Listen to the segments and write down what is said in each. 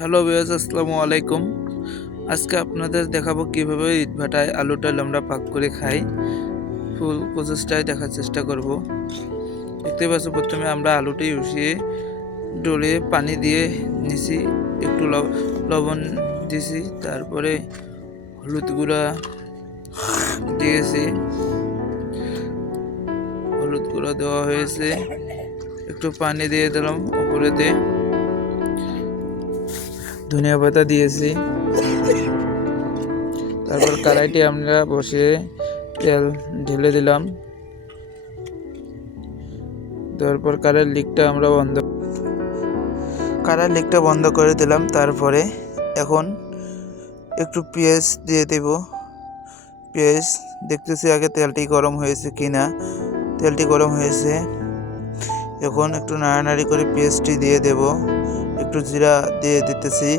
Hello viewers, আসসালামু আলাইকুম। আজকে আপনাদের দেখাবো কিভাবে ইটভাটায় আলুর ডাল আমরা পাক করে খাই। ফুল প্রসেসটাই দেখার চেষ্টা করব। দেখতে পাচ্ছ, প্রথমে আমরা আলুটি উঠিয়ে ডোলে পানি দিয়ে নিছি, একটু লবণ দিছি, তারপরে হলুদ গুঁড়া দিয়েছি। হলুদ গুঁড়া দেওয়া হয়েছে, একটু পানি দিয়ে দিলাম উপরেতে, ধনিয়া পাতা দিয়েছি। তারপর কড়াইটি আমরা বসিয়ে তেল ঢেলে দিলাম। তারপর কড়াইয়ের লিকটা বন্ধ করে দিলাম। তারপরে এখন একটু পেঁয়াজ দিয়ে দেব। পেঁয়াজ দেখতেছি আগে তেলটি গরম হয়েছে কিনা। তেলটি গরম হয়েছে, এখন একটু নাড়ানাড়ি করে পেঁয়াজটি দিয়ে দেব। একটু জিরা দিয়ে দিতেছি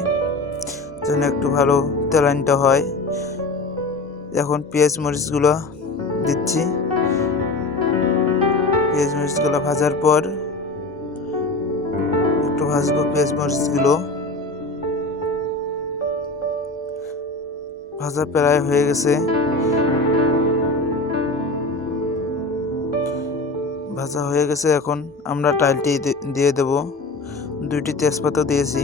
যেন একটু ভালো তেলানিটা হয়। এখন পেঁয়াজ মরিচগুলো দিচ্ছি। পেঁয়াজ মরিচগুলো ভাজার পর একটু ভাজবো। পেঁয়াজ মরিচগুলো ভাজা প্রায় হয়ে গেছে। ভাজা হয়ে গেছে, এখন আমরা ডালটি দিয়ে দেব। দুইটি তেজপাতা দিয়েছি।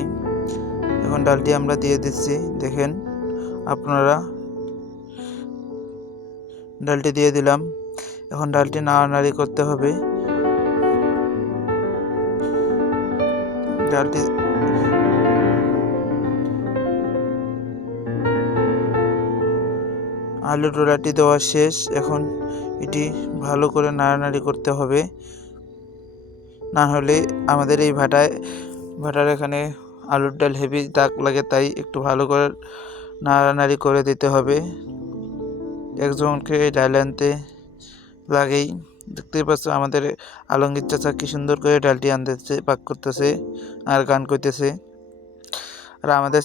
এখন ডালটি আমরা দিয়ে দিচ্ছি। দেখেন আপনারা, ডালটি দিয়ে দিলাম। এখন ডালটি নাড়ানাড়ি করতে হবে। ডালটি আলু ডোলাটি দেওয়া শেষ। এখন এটি ভালো করে নাড়ানাড়ি করতে হবে, না হলে আমাদের এই ভাটার এখানে আলুর ডাল হেভি দাগ লাগে, তাই একটু ভালো করে নাড়ানাড়ি করে দিতে হবে। একজনকে ডাল আনতে লাগেই। দেখতেই পাচ্ছ আমাদের আলমগীর চাচা কি সুন্দর করে ডালটি আনতেছে, পাক করতেছে আর গান করতেছে। আর আমাদের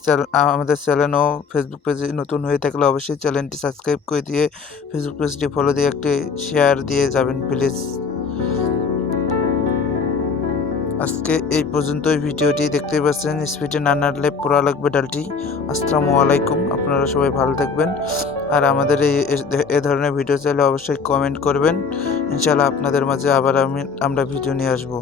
চ্যানেল ও ফেসবুক পেজে নতুন হয়ে থাকলে অবশ্যই চ্যানেলটি সাবস্ক্রাইব করে দিয়ে ফেসবুক পেজটি ফলো দিয়ে একটি শেয়ার দিয়ে যাবেন প্লিজ। আজকে এই পর্যন্তই। ভিডিওটি দেখতে পাচ্ছেন, স্পিডে না নাড়লে পোড়া লাগবে ডালটি। আসসালামু আলাইকুম, আপনারা সবাই ভালো থাকবেন। আর আমাদের এই ধরনের ভিডিও চাইলে অবশ্যই কমেন্ট করবেন। ইনশাআল্লাহ আপনাদের মাঝে আবার আমরা ভিডিও নিয়ে আসবো।